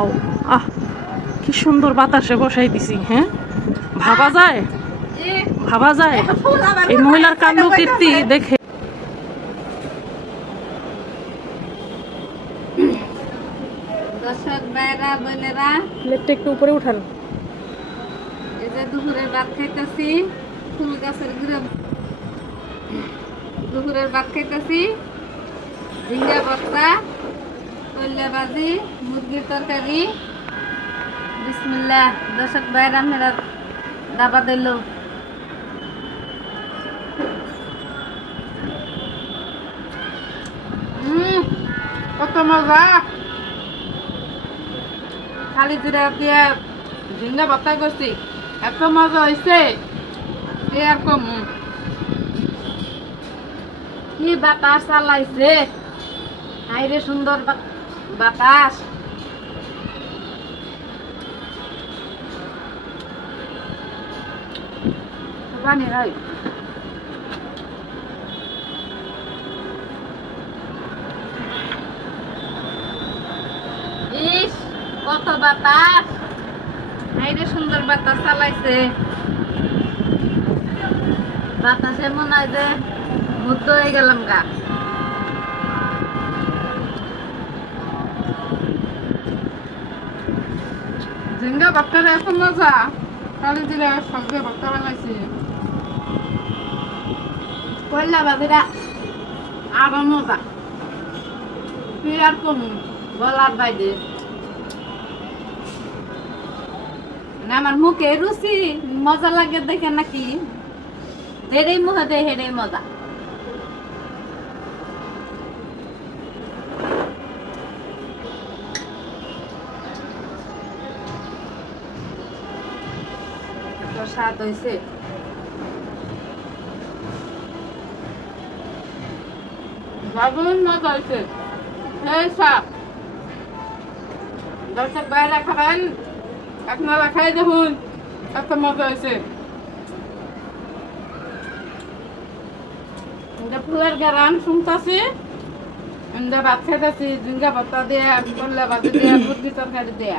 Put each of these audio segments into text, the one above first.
Wow আহ কি সুন্দর বাতাসে বসাই দিছি হ্যাঁ? ভাবা যায়? ভাবা যায়? এই মহিলার কাণ্ড কীর্তি দেখে। দর্শক ভাইরা বোনেরা প্লেটটা একটু উপরে উঠান। এই যে দুপুরের ভাত খাইতেছি ফুল গাছের ঘুরে দুপুরের ভাত খাইতেছি ঝিঙ্গা ভর্তা। কল্যা ভাজি মুরগির তরকারি। বিসমিল্লাহ, দর্শক ভাইরা মেরা দাবা দিল। কত মজা। খালি জিরা দিয়ে ঝিঙ্গা ভর্তা করছি। এত মজা হয়েছে এরকম কি বাতাস চালাইছে। হাইরে সুন্দর বা- বাতাস। পানি রাই ইস, কত বাতাস। হাইরে সুন্দর বাতাস চালাইছে। বাতাসে মনে হয় যে মুগ্ধ হয়ে গেলাম গা। ঝিঙ্গা বাক্তার এত মজা। কালি দিলে সবজি বাক্তা বানাইছি। কয়লা বাজিরা আরও মজা। তুই আর কম বলার বাইরে না আমার মুখে রুচি মজা লাগে দেখে নাকি? যেটাই মুখে সেটাই মজা এত স্বাদ হয়েছে দারুণ মজা হয়েছে সেই স্বাদ দর্শক বাইরে খাবেন আপনারা খাই দেখুন এত মজা হয়েছে ফুলের গারান শুনতাছি এটা ভাত খাইতেছি ঝিঙ্গা ভর্তা দিয়ে করলে ভাত দিয়ে বুদ্ধি তরকারি দিয়ে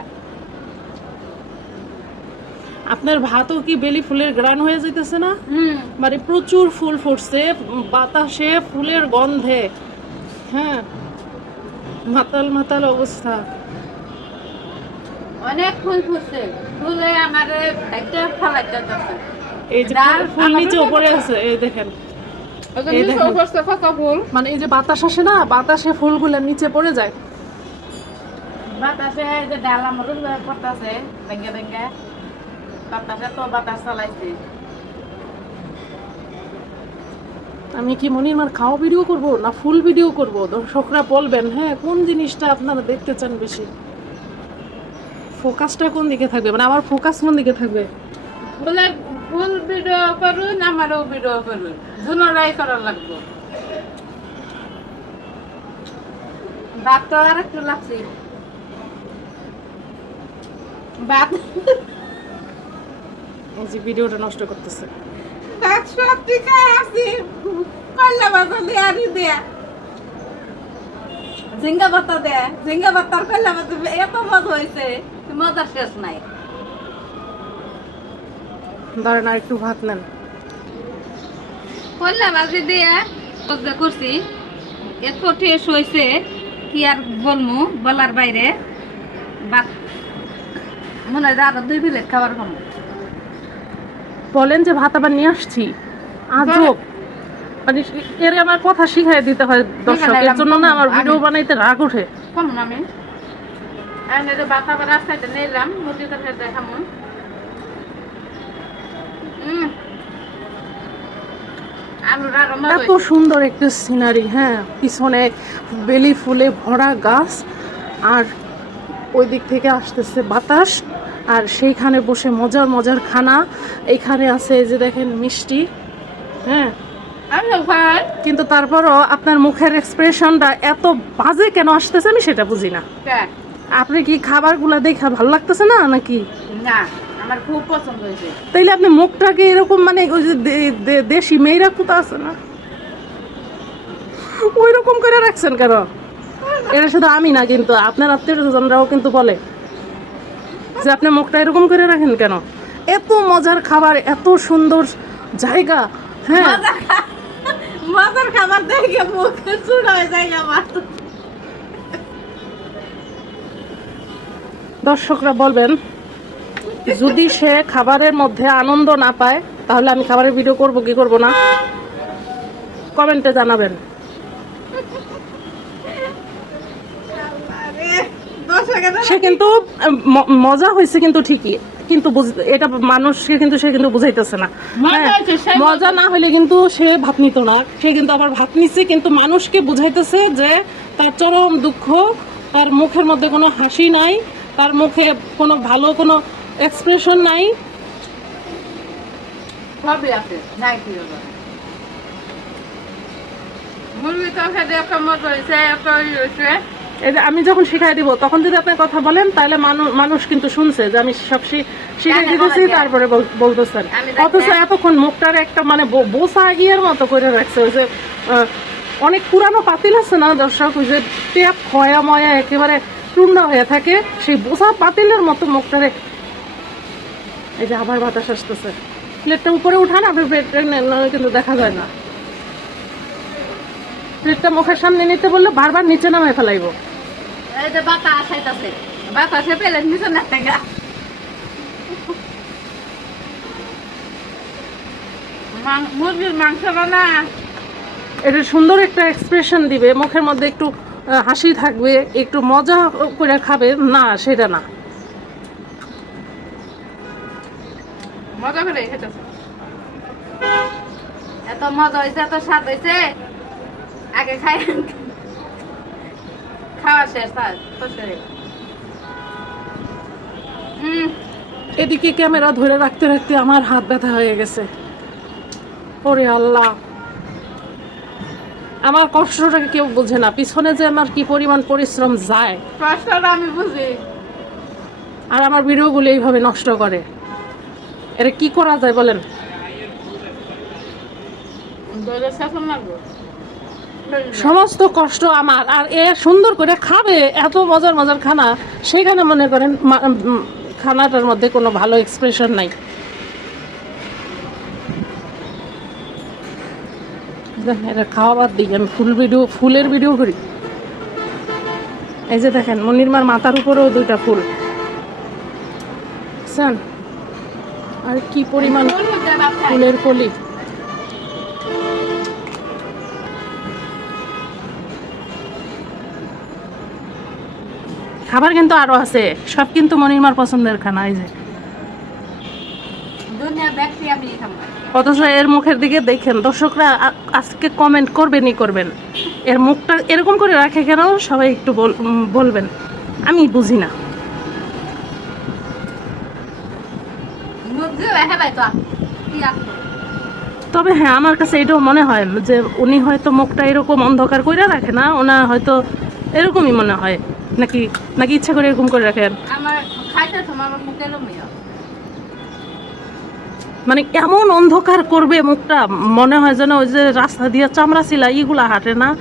আপনার ভাতও কি বেলি ফুলের গ্রান হয়ে যাইতেছে না? মানে প্রচুর ফুল ফুটছে বাতাসে ফুলের গন্ধে। হ্যাঁ। মাতাল মাতাল অবস্থা। অনেক ফুল ফুটছে। ফুলে আমার একটা ফালাইতে যাচ্ছে এই যে ফুল নিচে উপরে আছে এই দেখেন। ফুল? মানে এই যে বাতাস আসে না বাতাসে ফুলগুলো নিচে পড়ে যায়। বাতাসে যে ডাল আমার পড়তেছে ভেঙ্গে। বাতাসে তো বাতাস চালাইছে। আমি কি মনির মার খাওয়া ভিডিও করব না ফুল ভিডিও করব? দর্শকরা বলবেন হ্যাঁ কোন জিনিসটা আপনারা দেখতে চান বেশি? ফোকাসটা কোন দিকে থাকবে? মানে আমার ফোকাস কোন দিকে থাকবে? বলে ফুল ভিডিও করুন আমারও ভিডিও করুন। দুটাই করা লাগবে। ভাত তো আর একটু লাগছে। ভাত? এই যে ভিডিওটা নষ্ট করতেছে। ভাত ঝিঙ্গা দেয়া ঝিঙ্গা কল্লা এত মজা হয়েছে শেষ নাই। ধরেন আর একটু ভাত নেন। কল্লা বাজি দিয়া সজ্জা করছি। এত টেস্ট হয়েছে কি আর বলমু বলার বাইরে। মনে হয় আরও দুই প্লেট খাবার কম বলেন যে ভাত আবার নিয়ে আসছি। আজব। মানে এর আমার কথা শিখাই দিতে হয় দর্শকের জন্য না আমার ভিডিও বানাইতে রাগ ওঠে। আমি। নিলাম মুরগি তরকারি দেখামু। এত সুন্দর একটা সিনারি হ্যাঁ। পিছনে বেলি ফুলে ভরা গাছ আর ওই দিক থেকে আসতেছে বাতাস। আর সেইখানে বসে মজার মজার খানা। এখানে আছে যে দেখেন মিষ্টি। হ্যাঁ। কিন্তু তারপরও আপনার মুখের এক্সপ্রেশনটা এত বাজে কেন আসতেছে আমি সেটা বুঝি না। আপনি কি খাবারগুলো দেখে ভালো লাগতেছে না নাকি? না আমার খুব পছন্দ হয়েছে। তাইলে আপনি মুখটাকে এরকম মানে ওই যে দেশি মেয়েরা কোথা আছে না? ওই রকম করে রাখছেন কেন? এটা শুধু আমি না কিন্তু আপনার আত্মীয় স্বজনরাও কিন্তু বলে। যে আপনি মুখটা এরকম করে রাখেন কেন? এত মজার খাবার এত সুন্দর জায়গা হ্যাঁ। মজার খাবার দেখে মুখে চুড় হয়ে যায় আমার। দর্শকরা বলবেন যদি সে খাবারের মধ্যে আনন্দ না পায় তাহলে আমি খাবারের ভিডিও করব কি করব না? কমেন্টে জানাবেন আরে, দর্শকের সে কিন্তু মজা হয়েছে কিন্তু ঠিকই। কিন্তু এটা মানুষকে কিন্তু সে কিন্তু বুঝাইতেছে না। মজা হ্যাঁ, না হলে কিন্তু সে ভাত নিত না। সে কিন্তু আবার ভাত নিচ্ছে কিন্তু মানুষকে বুঝাইতেছে যে তার চরম দুঃখ তার মুখের মধ্যে কোনো হাসি নাই তার মুখে কোনো ভালো কোনো এক্সপ্রেশন নাই। মুরগি তরকারি একটা মজা হয়েছে একটা হয়েছে। এই যে আমি যখন শিখাই দিব তখন যদি আপনি কথা বলেন তাহলে মানুষ মানুষ কিন্তু শুনছে যে আমি সব শিখাই দিতেছি তারপরে বল- বলতেছেন। অথচ এতক্ষণ মুখটার একটা মানে বোসা ইয়ের মতো করে রাখছে ওই যে অনেক পুরানো পাতিল আছে না দর্শক? ওই যে টেপ খয়া ময়া একেবারে টুন্ডা হয়ে থাকে সেই বোসা পাতিলের মতো মুখটারে। এই যে আবার বাতাস আসতেছে। প্লেটটা উপরে উঠান আপনি প্লেটটা কিন্তু দেখা যায় না। প্লেটটা মুখের সামনে নিতে বললে বারবার নিচে নামায় ফেলাইবো। এই যে বাতাস আইতাছে। বাতাসে পেলে নিচে না থেকে মুরগির মাংস বানা। এটা সুন্দর একটা এক্সপ্রেশন দিবে। মুখের মধ্যে একটু হাসি থাকবে একটু মজা করে খাবে। না সেটা না। মজা করে খেতেছে। এত মজা হয়েছে এত স্বাদ হয়েছে আগে খাই খাওয়া শেষ তার তো শেষ। হুম এদিকে ক্যামেরা ধরে রাখতে রাখতে আমার হাত ব্যথা হয়ে গেছে। ওরে আল্লাহ। আমার কষ্টটাকে কেউ বোঝে না পিছনে যে আমার কি পরিমাণ পরিশ্রম যায়। কষ্টটা আমি বুঝি। আর আমার ভিডিওগুলো এইভাবে নষ্ট করে। এটা কি করা যায় বলেন? সমস্ত কষ্ট আমার। আর এ সুন্দর করে খাবে এত মজার মজার খানা সেখানে মনে করেন খানাটার মধ্যে কোনো ভালো এক্সপ্রেশন নাই। এটা খাওয়া বাদ দিই আমি ফুল ভিডিও ফুলের ভিডিও করি। এই যে দেখেন মনিরমার মাথার উপরেও দুইটা ফুল? আর কি পরিমাণ ফুলের কলি। খাবার কিন্তু আরও আছে। সব কিন্তু মনিরমার পছন্দের খানা এই যে। অথচ এর মুখের দিকে দেখেন দর্শকরা আজকে কমেন্ট করবেনই করবেন। এর মুখটা এরকম করে রাখে কেন? সবাই একটু বলবেন। আমি বুঝি না। তবে হ্যাঁ আমার কাছে এটাও মনে হয় যে উনি হয়তো মুখটা এরকম অন্ধকার করে রাখে না ওনা হয়তো এরকমই মনে হয়। নাকি নাকি ইচ্ছা করে এরকম করে রাখেন? মানে এমন অন্ধকার করবে মুখটা মনে হয় যেন ওই যে রাস্তা দিয়ে চামড়া ছিলা ইগুলা হাঁটে না।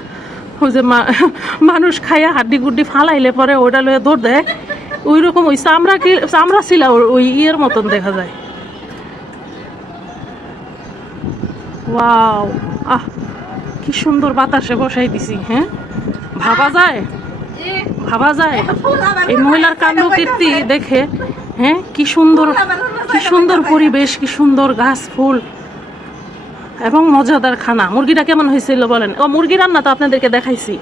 ওই যে মা- মানুষ খাইয়া হাড্ডি গুড্ডি ফালাইলে পরে ওইটা লয়ে দৌড় দেয়। ওই রকম ওই চামড়া কি চামড়া ছিলা ওই ইয়ের মতন দেখা যায়। ওয়াও আহ কি সুন্দর বাতাসে বসাই দিছি হ্যাঁ? ভাবা যায়? ভাবা যায়? এই মহিলার কাণ্ড কীর্তি দেখে হ্যাঁ? কি সুন্দর কি সুন্দর পরিবেশ কি সুন্দর গাছ ফুল এবং মজাদার খানা। মুরগিটা কেমন হয়েছিল বলেন? ও মুরগি রান্না তো আপনাদেরকে দেখাইছি।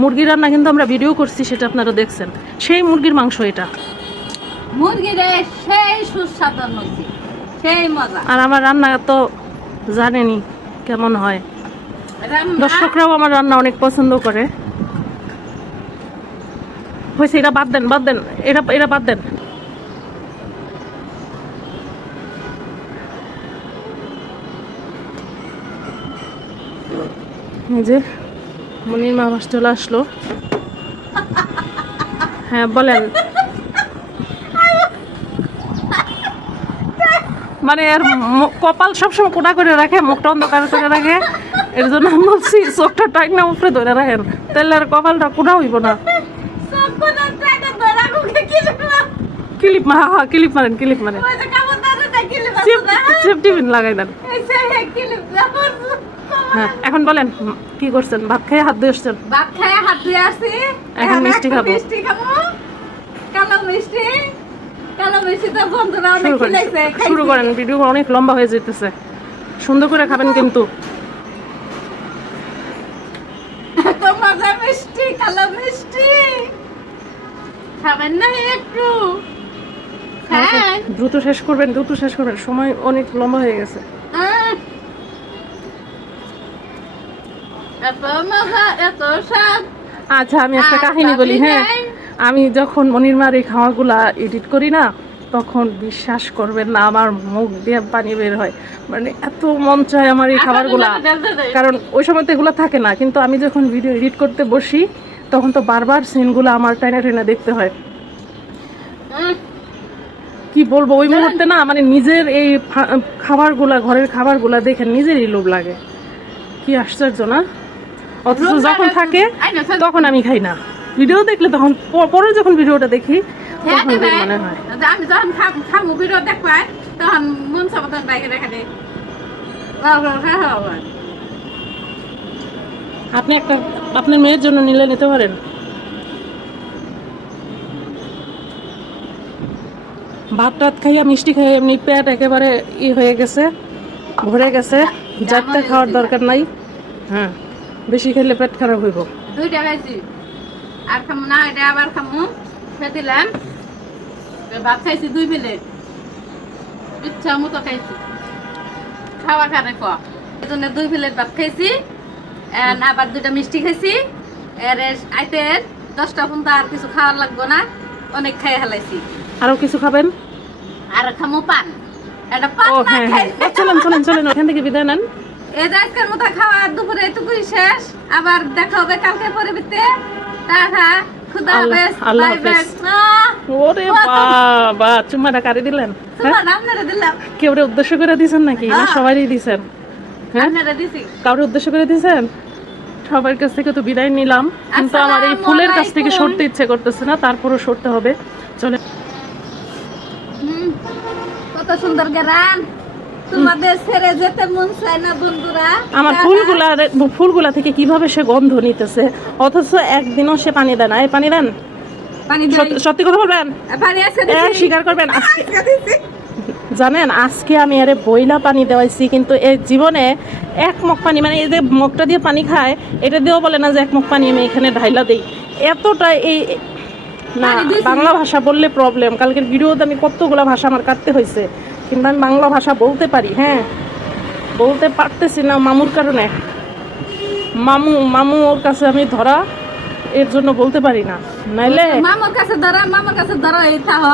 মুরগি রান্না কিন্তু আমরা ভিডিও করছি সেটা আপনারা দেখছেন। সেই মুরগির মাংস এটা। আর আমার রান্না তো জানেনি কেমন হয়। দর্শকরাও আমার রান্না অনেক পছন্দ করে। হয়েছে এটা বাদ দেন বাদ দেন এটা এটা বাদ দেন। যে, মনির মা আবার চলে আসলো। হ্যাঁ বলেন। মানে এর কপাল সবসময় কোটা করে রাখে, মুখটা অন্ধকার করে রাখে। এর জন্য আমি বলছি, চোখটা টাইট না, উপরে ধরে রাখেন। তাহলে আর কপালটা কোটা হইব না সব কথা চাইতে ধরা মুখে কি লাগল ক্লিপ মা হ্যাঁ ক্লিপ মারেন ক্লিপ মারেন। ওই যে কামড় দাও না কিলে চিপ চিপ টিফিন লাগাই দেন। হ্যাঁ এখন বলেন কি করছেন? ভাত খেয়ে হাত দিয়ে আসছেন? ভাত খায় হাত ধুয়ে আসি এখন মিষ্টি খাব। মিষ্টি খাব। কালো মিষ্টি। কালো মিষ্টি তো বন্ধুরা অনেক করেন শুরু করেন ভিডিও অনেক লম্বা হয়ে যেতেছে সুন্দর করে খাবেন কিন্তু। মজা মিষ্টি কালো মিষ্টি। খাবেন না একটু। দ্রুত শেষ করবেন দ্রুত শেষ করবেন। সময় অনেক লম্বা হয়ে গেছে। আচ্ছা আমি একটা কাহিনী বলি হ্যাঁ। আমি যখন মনিরমার এই খাওয়াগুলা এডিট করি না তখন বিশ্বাস করবেন না আমার মুখ দিয়ে পানি বের হয়। মানে এত মন চায় আমার এই খাবারগুলা। কারণ ওই সময় তো এগুলো থাকে না কিন্তু আমি যখন ভিডিও এডিট করতে বসি তখন তো বারবার সিনগুলো আমার টাইনা টাইনা দেখতে হয়। কি বলব ওই মুহূর্তে না মানে নিজের এই খাবারগুলা ঘরের খাবারগুলা দেখে নিজেরই লোভ লাগে। কি আশ্চর্য না? অথচ যখন থাকে। তখন আমি খাই না। ভিডিও দেখলে তখন পরে যখন ভিডিওটা দেখি হ্যাঁ, তখন মনে হয়। আমি যখন ভিডিও দেখবাই তখন মন সাবধান বাইকে রেখে দেয় হ্যাঁ হ্যাঁ আপনি একটা আপনার মেয়ের জন্য নিলে নিতে পারেন? ভাত টাত খাইয়া মিষ্টি খাইয়া এমনি পেট একেবারে ই হয়ে গেছে ভরে গেছে। যাতে খাওয়ার দরকার নাই। হ্যাঁ বেশি খেলে পেট খারাপ হইব। দুইটা খাইছি। আর খামু না এটা আবার খামু। খেয়ে দিলাম। ভাত খাইছি দুই প্লেট। ইচ্ছা মতো খাইছি। খাওয়া খারে ক এই জন্য দুই প্লেট ভাত খাইছি। আবার দুইটা মিষ্টি খাইছি। এর আইতে দশটা পর্যন্ত আর কিছু খাওয়ার লাগবো না। অনেক খাই হেলাইছি কিছু খাবেন? আর খামু পান। এটা পান ও হ্যাঁ হ্যাঁ। চলেন চলেন চলেন ওখান থেকে বিদায় নেন। এই যে আজকের মতো খাওয়া দুপুরে এটুকুই শেষ। আবার দেখা হবে কালকে টাটা খুদা হাফেজ আল্লাহ। ওরে বাবা চুম্মাটা কারে দিলেন হ্যাঁ? কেউরে উদ্দেশ্য করে দিছেন নাকি? না। সবারই দিছেন হ্যাঁ? কাউরে উদ্দেশ্য করে দিয়েছেন সবার কাছ থেকে তো বিদায় নিলাম। কিন্তু আমার এই ফুলের কাছ থেকে সরতে ইচ্ছে করতেছে না তারপরও সরতে হবে। চলে হুম, কত সুন্দর গেরান তোমাদের ছেড়ে যেতে মন চায় না বন্ধুরা। আমার ফুলগুলা ফুলগুলা থেকে কীভাবে সে গন্ধ নিতেছে? অথচ একদিনও সে পানি দেয় না। এই পানি দেন। সত্যি- কথা বলবেন? স্বীকার করবেন। জানেন আজকে আমি আরে বইলা পানি দেওয়াইছি কিন্তু এই জীবনে এক মগ পানি মানে এই যে মগটা দিয়ে পানি খায় এটা দিয়েও বলে না যে এক মগ পানি আমি এখানে ঢাইলা দেই। এতটা এই না বাংলা ভাষা বললে প্রবলেম কালকের ভিডিওতে আমি কতগুলো ভাষা আমার কাটতে হয়েছে কিন্তু আমি বাংলা ভাষা বলতে পারি হ্যাঁ? বলতে পারতেছি না মামুর কারণে। মামু মামু ওর কাছে আমি ধরা এর জন্য বলতে পারি না। নাইলে মামুর কাছে ধরো মামার কাছে ধরো এই থাহ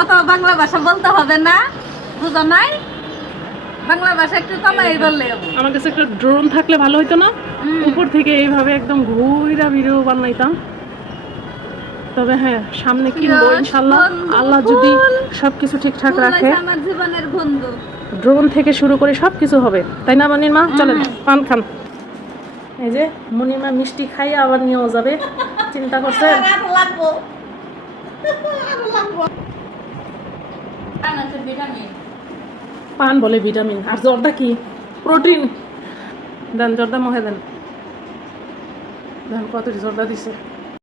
অত বাংলা ভাষা বলতে হবে না। বুঝো নাই? বাংলা ভাষা একটু কমাই বললে আমার কাছে একটা ড্রোন থাকলে ভালো হতো না? উপর থেকে এইভাবে একদম ঘুরা ভিডিও বানাইতাম। তবে হ্যাঁ সামনে কিনবো ইনশাল্লাহ। আল্লাহ যদি সবকিছু ঠিকঠাক রাখে। আমার জীবনের বন্ধু। ড্রোন থেকে শুরু করে সব কিছু হবে। তাই না মনির মা চলেন পান খান। এই যে মনির মা মিষ্টি খাইয়ে আবার নিয়েও যাবে। চিন্তা ভিটামিন পান বলে ভিটামিন। আর জর্দা কি? প্রোটিন। দেন জর্দা মহে দেন। দেন কত জর্দা দিছে?